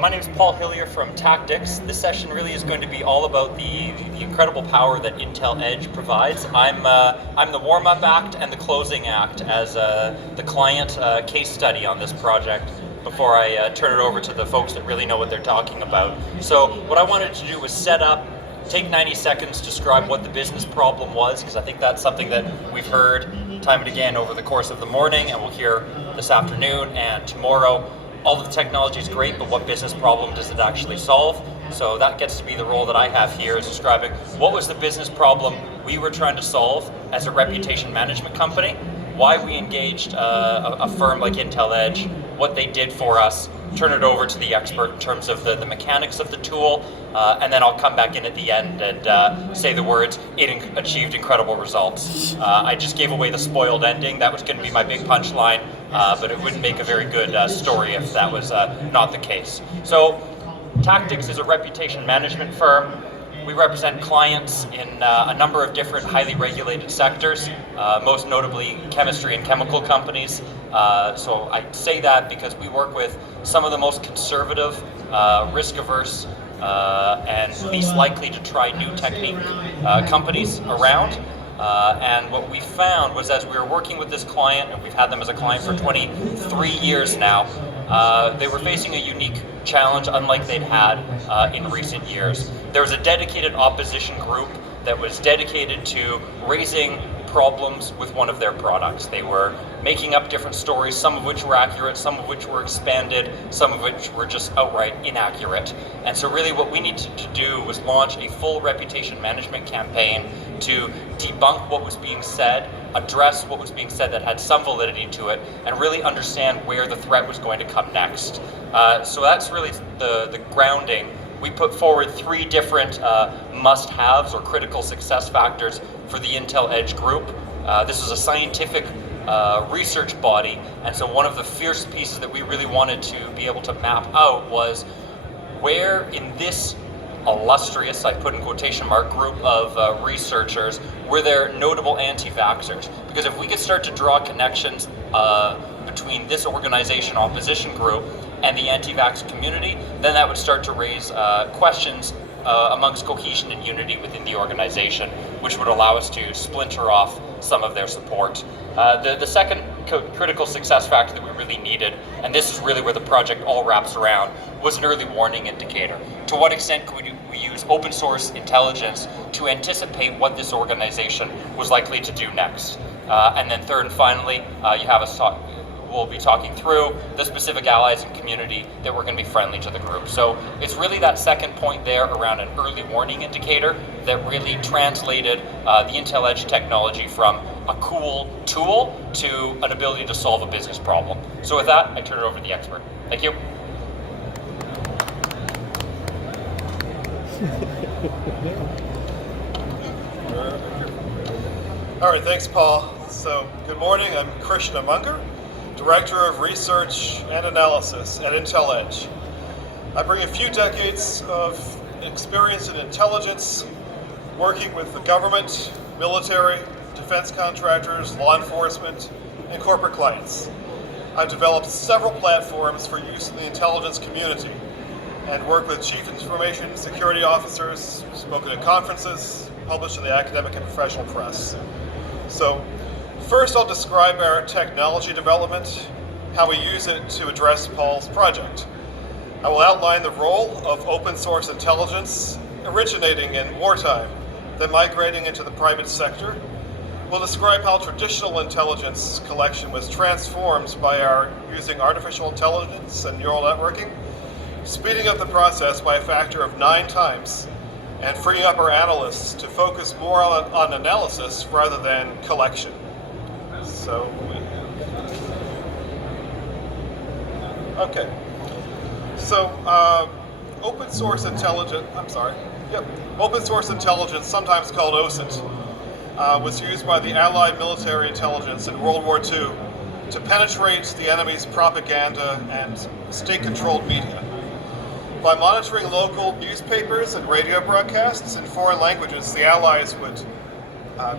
My name is Paul Hillier from Tactix. This session really is going to be all about the incredible power that IntelEdge provides. I'm the warm-up act and the closing act as the client case study on this project before I turn it over to the folks that really know what they're talking about. So what I wanted to do was set up, take 90 seconds, describe what the business problem was, because I think that's something that we've heard time and again over the course of the morning, and we'll hear this afternoon and tomorrow. All of the technology is great, but what business problem does it actually solve? So that gets to be the role that I have here, is describing what was the business problem we were trying to solve as a reputation management company, why we engaged a firm like IntelEdge, what they did for us, turn it over to the expert in terms of the mechanics of the tool, and then I'll come back in at the end and say the words, it achieved incredible results. I just gave away the spoiled ending. That was going to be my big punchline, but it wouldn't make a very good story if that was not the case. So Tactix is a reputation management firm. We represent clients in a number of different highly regulated sectors, most notably chemistry and chemical companies. So I say that because we work with some of the most conservative, risk-averse, and least likely to try new technique companies around. And what we found was, as we were working with this client, and we've had them as a client for 23 years now, they were facing a unique challenge unlike they'd had in recent years. There was a dedicated opposition group that was dedicated to raising problems with one of their products. They were making up different stories, some of which were accurate, some of which were expanded, some of which were just outright inaccurate. And so really what we needed to do was launch a full reputation management campaign to debunk what was being said, address what was being said that had some validity to it, and really understand where the threat was going to come next. So that's really the grounding. We put forward 3 different must-haves or critical success factors for the IntelEdge group. This is a scientific research body, and so one of the fierce pieces that we really wanted to be able to map out was where in this illustrious, I put in quotation mark, group of researchers, were there notable anti-vaxxers? Because if we could start to draw connections between this organization opposition group and the anti-vax community, then that would start to raise questions amongst cohesion and unity within the organization, which would allow us to splinter off some of their support. The second critical success factor that we really needed, and this is really where the project all wraps around, was an early warning indicator. To what extent could we use open source intelligence to anticipate what this organization was likely to do next? And then third and finally, you have us talk. We'll be talking through the specific allies and community that were going to be friendly to the group. So it's really that second point there around an early warning indicator that really translated the IntelEdge technology from a cool tool to an ability to solve a business problem. So with that, I turn it over to the expert. Thank you. All right, thanks, Paul. So good morning, I'm Krishna, Director of Research and Analysis at IntelEdge. I bring a few decades of experience in intelligence, working with the government, military, defense contractors, law enforcement, and corporate clients. I've developed several platforms for use in the intelligence community and worked with chief information security officers, spoken at conferences, published in the academic and professional press. So, first, I'll describe our technology development, how we use it to address Paul's project. I will outline the role of open source intelligence originating in wartime, then migrating into the private sector. We'll describe how traditional intelligence collection was transformed by our using artificial intelligence and neural networking, speeding up the process by a factor of 9 times, and freeing up our analysts to focus more on analysis rather than collection. So, okay. So, open source intelligence, open source intelligence, sometimes called OSINT, was used by the Allied military intelligence in World War II to penetrate the enemy's propaganda and state-controlled media. By monitoring local newspapers and radio broadcasts in foreign languages, the Allies would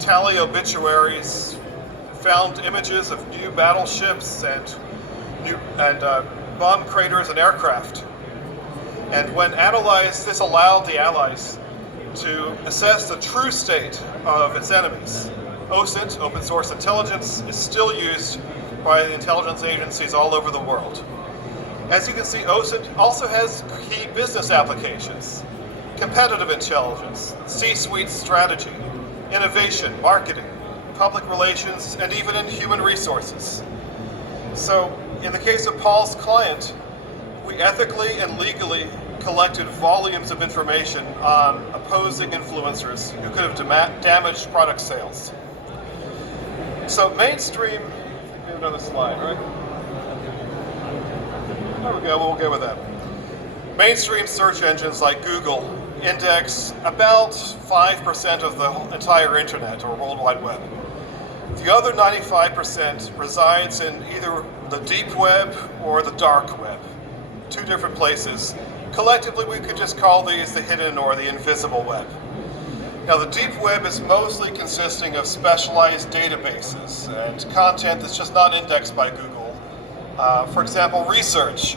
tally obituaries, found images of new battleships and bomb craters and aircraft. And when analyzed, this allowed the Allies to assess the true state of its enemies. OSINT, open source intelligence, is still used by the intelligence agencies all over the world. As you can see, OSINT also has key business applications: competitive intelligence, C-suite strategy, innovation, marketing, public relations, and even in human resources. So, in the case of Paul's client, we ethically and legally collected volumes of information on opposing influencers who could have damaged product sales. So mainstream, we have another slide, right? There we go, we'll go with that. Mainstream search engines like Google index about 5% of the entire internet or World Wide Web. The other 95% resides in either the deep web or the dark web, two different places. Collectively, we could just call these the hidden or the invisible web. Now, the deep web is mostly consisting of specialized databases and content that's just not indexed by Google. For example, research,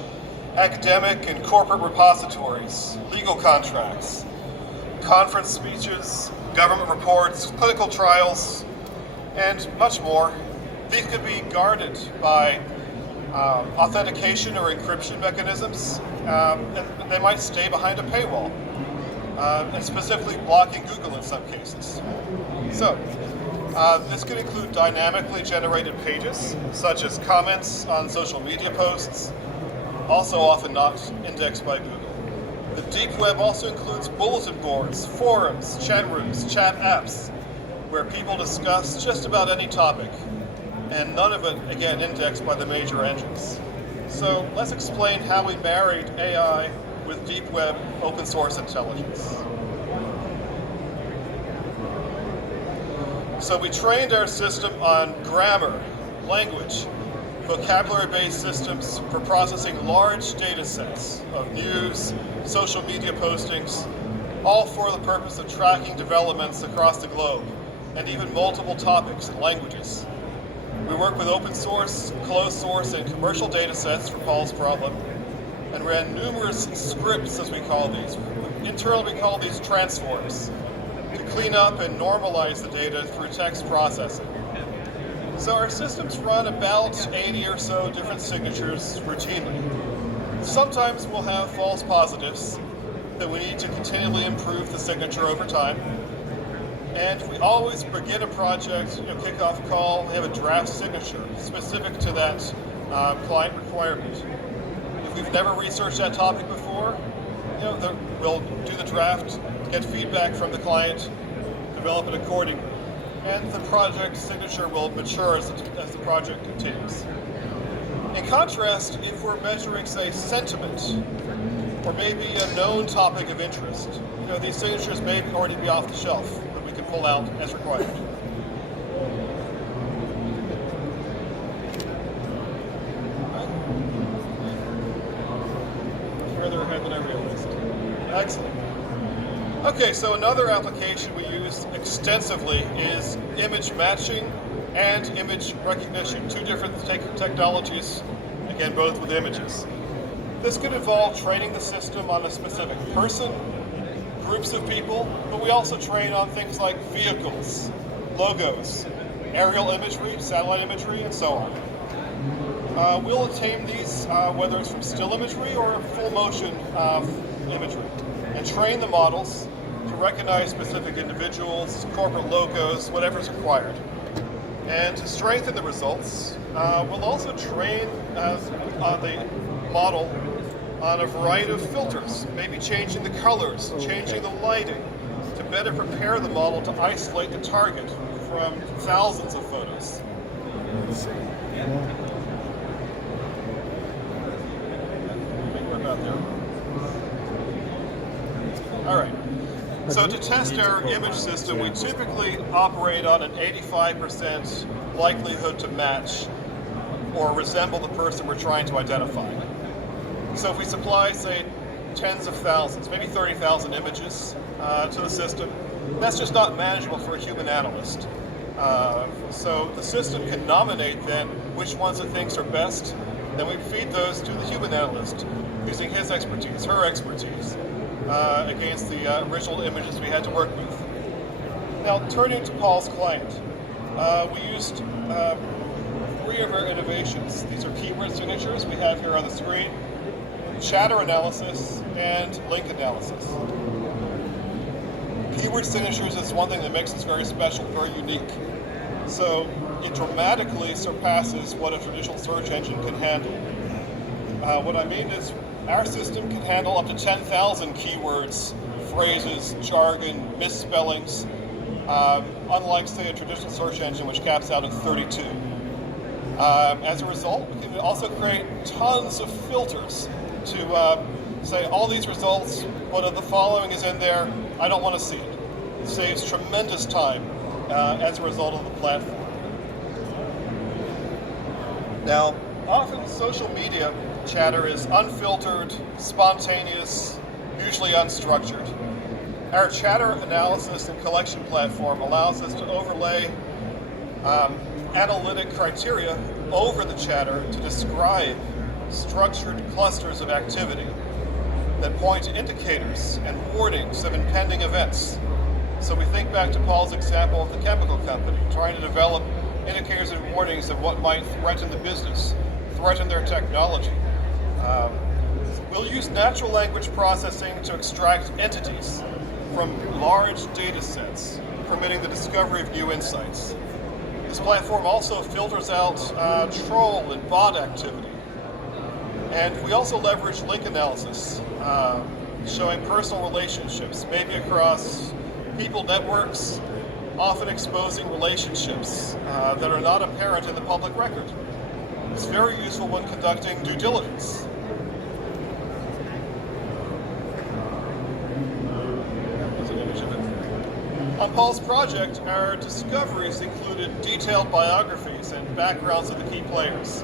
academic and corporate repositories, legal contracts, conference speeches, government reports, clinical trials, and much more. These could be guarded by authentication or encryption mechanisms, and they might stay behind a paywall, and specifically blocking Google in some cases. So, this could include dynamically generated pages, such as comments on social media posts, also often not indexed by Google. The deep web also includes bulletin boards, forums, chat rooms, chat apps, where people discuss just about any topic, and none of it, again, indexed by the major engines. So let's explain how we married AI with deep web open source intelligence. So we trained our system on grammar, language, vocabulary-based systems for processing large data sets of news, social media postings, all for the purpose of tracking developments across the globe, and even multiple topics and languages. We work with open source, closed source, and commercial data sets for Paul's problem, and ran numerous scripts, as we call these. Internally, we call these transforms, to clean up and normalize the data through text processing. So our systems run about 80 or so different signatures routinely. Sometimes we'll have false positives that we need to continually improve the signature over time. And we always begin a project, kickoff call, we have a draft signature specific to that client requirement. If we've never researched that topic before, we'll do the draft, get feedback from the client, develop it accordingly. And the project signature will mature as the project continues. In contrast, if we're measuring, say, sentiment, or maybe a known topic of interest, these signatures may already be off the shelf, but we can pull out as required. Further ahead than I realized. Excellent. Okay, so another application we use extensively is image matching and image recognition, two different technologies, again, both with images. This could involve training the system on a specific person, groups of people, but we also train on things like vehicles, logos, aerial imagery, satellite imagery, and so on. We'll obtain these, whether it's from still imagery or full motion imagery, and train the models to recognize specific individuals, corporate logos, whatever's required. And to strengthen the results, we'll also train the model on a variety of filters, maybe changing the colors, changing the lighting, to better prepare the model to isolate the target from thousands of photos. All right. So to test our image system, we typically operate on an 85% likelihood to match or resemble the person we're trying to identify. So if we supply, say, tens of thousands, maybe 30,000 images to the system, that's just not manageable for a human analyst. So the system can nominate then which ones it thinks are best Then we feed those to the human analyst using his expertise, her expertise, against the original images we had to work with. Now, turning to Paul's client, we used 3 of our innovations. These are keyword signatures we have here on the screen, chatter analysis, and link analysis. Keyword signatures is one thing that makes us very special, very unique. So it dramatically surpasses what a traditional search engine can handle. What I mean is our system can handle up to 10,000 keywords, phrases, jargon, misspellings, unlike, say, a traditional search engine which caps out at 32. As a result, we can also create tons of filters to say all these results, what of the following is in there, I don't want to see it. It saves tremendous time as a result of the platform. Now, often social media chatter is unfiltered, spontaneous, usually unstructured. Our chatter analysis and collection platform allows us to overlay analytic criteria over the chatter to describe structured clusters of activity that point to indicators and warnings of impending events. So we think back to Paul's example of the chemical company, trying to develop indicators and warnings of what might threaten the business, threaten their technology. We'll use natural language processing to extract entities from large data sets, permitting the discovery of new insights. This platform also filters out troll and bot activity. And we also leverage link analysis, showing personal relationships, maybe across people networks, often exposing relationships that are not apparent in the public record. It's very useful when conducting due diligence. On Paul's project, our discoveries included detailed biographies and backgrounds of the key players,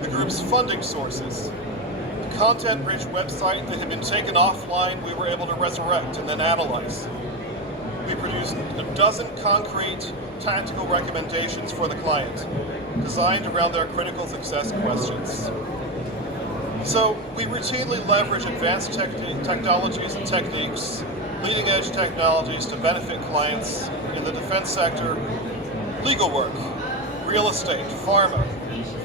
the group's funding sources, the content-rich website that had been taken offline we were able to resurrect and then analyze. We produced a dozen concrete, tactical recommendations for the client, designed around their critical success questions. So we routinely leverage advanced technologies and techniques, leading-edge technologies to benefit clients in the defense sector, legal work, real estate, pharma,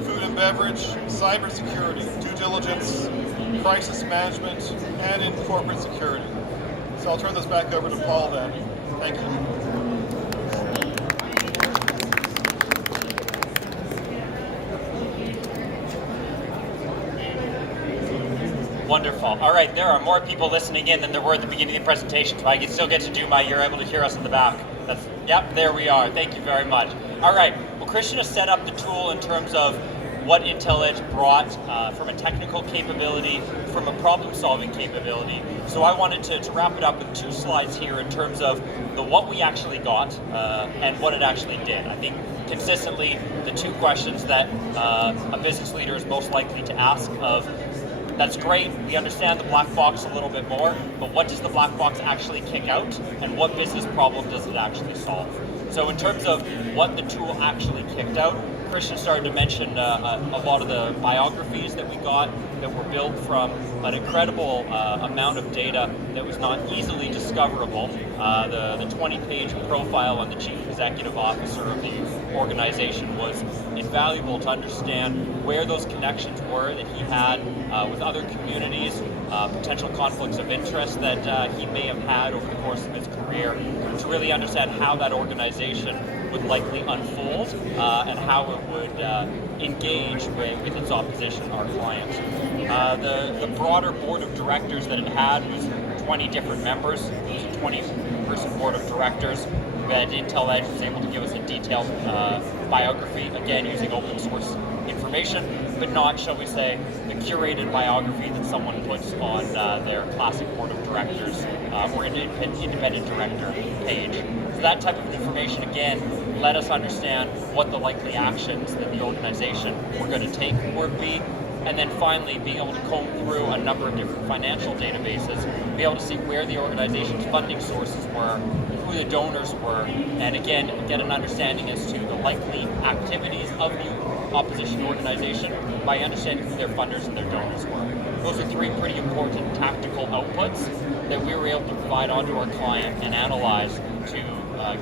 food and beverage, cybersecurity, due diligence, crisis management, and in corporate security. So I'll turn this back over to Paul then. Thank you. Wonderful. All right, there are more people listening in than there were at the beginning of the presentation, so I can still get to do you're able to hear us in the back. Yep, there we are. Thank you very much. All right, well, Krishna set up the tool in terms of what IntelEdge brought from a technical capability, from a problem-solving capability. So I wanted to wrap it up with 2 slides here in terms of what we actually got and what it actually did. I think consistently the 2 questions that a business leader is most likely to ask of, that's great, we understand the black box a little bit more, but what does the black box actually kick out, and what business problem does it actually solve? So in terms of what the tool actually kicked out, Krishna started to mention a lot of the biographies that we got that were built from an incredible amount of data that was not easily discoverable. The 20-page profile on the chief executive officer of the organization was invaluable to understand where those connections were that he had with other communities, potential conflicts of interest that he may have had over the course of his career, to really understand how that organization would likely unfold and how it would engage with its opposition, our clients. The broader board of directors that it had was 20 different members. It was a 20-person board of directors that IntelEdge was able to give us a detailed biography, again using open source information, but not, shall we say, the curated biography that someone puts on their classic board of directors or independent director page. So that type of information, again, let us understand what the likely actions that the organization were going to take would be, and then finally being able to comb through a number of different financial databases, be able to see where the organization's funding sources were, who the donors were, and again, get an understanding as to the likely activities of opposition organization by understanding who their funders and their donors were. Those are three pretty important tactical outputs that we were able to provide onto our client and analyze to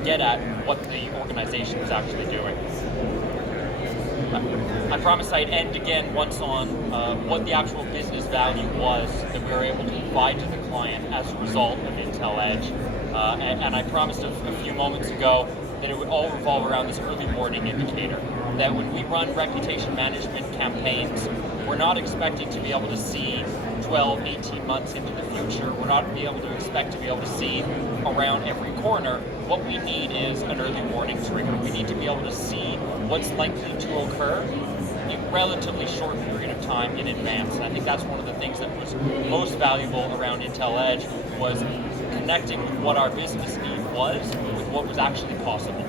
get at what the organization was actually doing. I promised I'd end again once on what the actual business value was that we were able to provide to the client as a result of IntelEdge. And I promised a few moments ago that it would all revolve around this early warning indicator. That when we run reputation management campaigns, we're not expecting to be able to see 12, 18 months into the future. We're not able to expect to be able to see around every corner. What we need is an early warning trigger. We need to be able to see what's likely to occur in a relatively short period of time in advance. And I think that's one of the things that was most valuable around IntelEdge, was connecting with what our business need was with what was actually possible.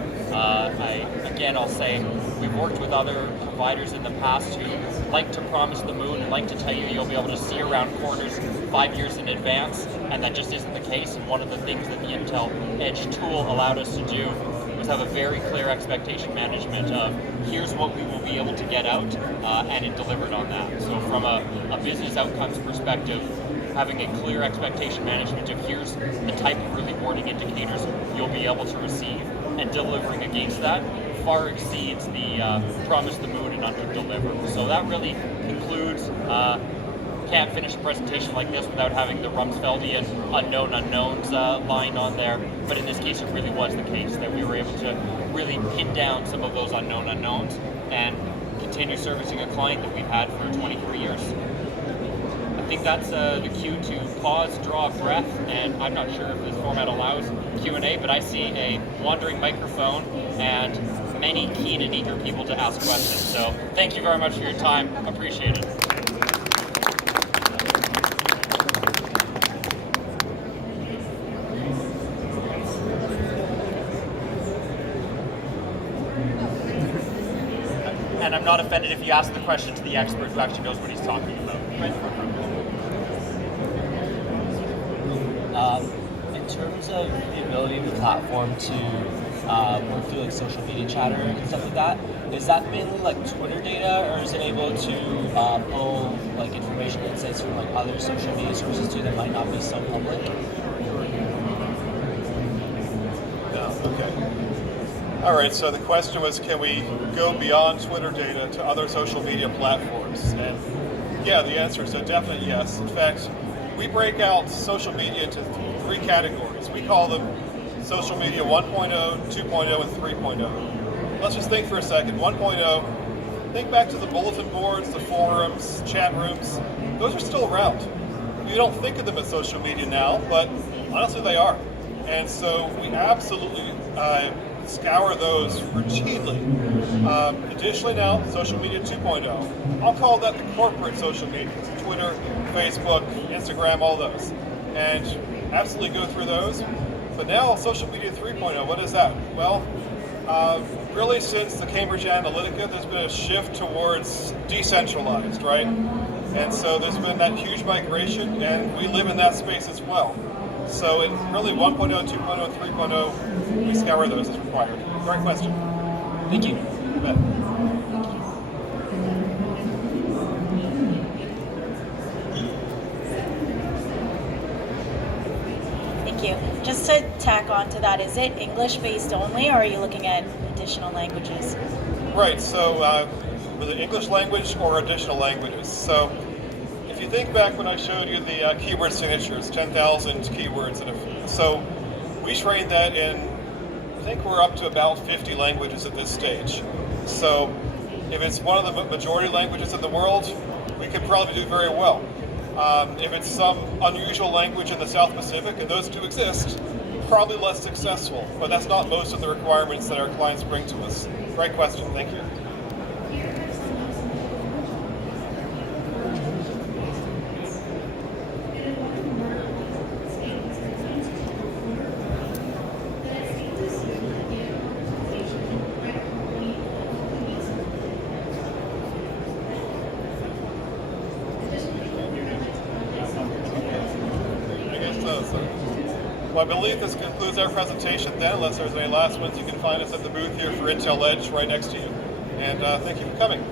I'll say we've worked with other providers in the past who like to promise the moon and like to tell you you'll be able to see around corners 5 years in advance, and that just isn't the case. And one of the things that the IntelEdge tool allowed us to do was have a very clear expectation management of here's what we will be able to get out, and it delivered on that. So from a business outcomes perspective, having a clear expectation management of here's the type of early warning indicators you'll be able to receive, and delivering against that far exceeds the promise the moon and under-deliver. So that really concludes. Can't finish a presentation like this without having the Rumsfeldian unknown unknowns line on there, but in this case it really was the case that we were able to really pin down some of those unknown unknowns and continue servicing a client that we've had for 23 years. I think that's the cue to pause, draw a breath, and I'm not sure if this format allows Q&A, but I see a wandering microphone and many keen and eager people to ask questions. So thank you very much for your time. Appreciate it. And I'm not offended if you ask the question to the expert who actually knows what he's talking about. In terms of the ability of the platform to work through like social media chatter and stuff like that, is that mainly like Twitter data, or is it able to pull like information insights from like other social media sources too that might not be so public? No, okay. All right, so the question was, can we go beyond Twitter data to other social media platforms? And yeah, the answer is a definite yes. In fact, we break out social media into three categories. We call them social media 1.0, 2.0, and 3.0. Let's just think for a second. 1.0, think back to the bulletin boards, the forums, chat rooms. Those are still around. We don't think of them as social media now, but honestly they are. And so we absolutely scour those routinely. Additionally now, social media 2.0. I'll call that the corporate social media. Twitter, Facebook, Instagram, all those. And absolutely go through those. But now social media 3.0, what is that? Well, really since the Cambridge Analytica, there's been a shift towards decentralized, right? And so there's been that huge migration, and we live in that space as well. So in really 1.0, 2.0, 3.0, we scour those as required. Great question. Thank you. You bet. Thank you. Just to tack on to that, is it English-based only, or are you looking at additional languages? Right, so with the English language or additional languages. So if you think back when I showed you the keyword signatures, 10,000 keywords, so we trained that in, I think we're up to about 50 languages at this stage. So if it's one of the majority languages in the world, we could probably do very well. If it's some unusual language in the South Pacific, and those do exist, probably less successful. But that's not most of the requirements that our clients bring to us. Great question, thank you. Well, I believe this concludes our presentation then, unless there's any last ones. You can find us at the booth here for IntelEdge right next to you. And thank you for coming.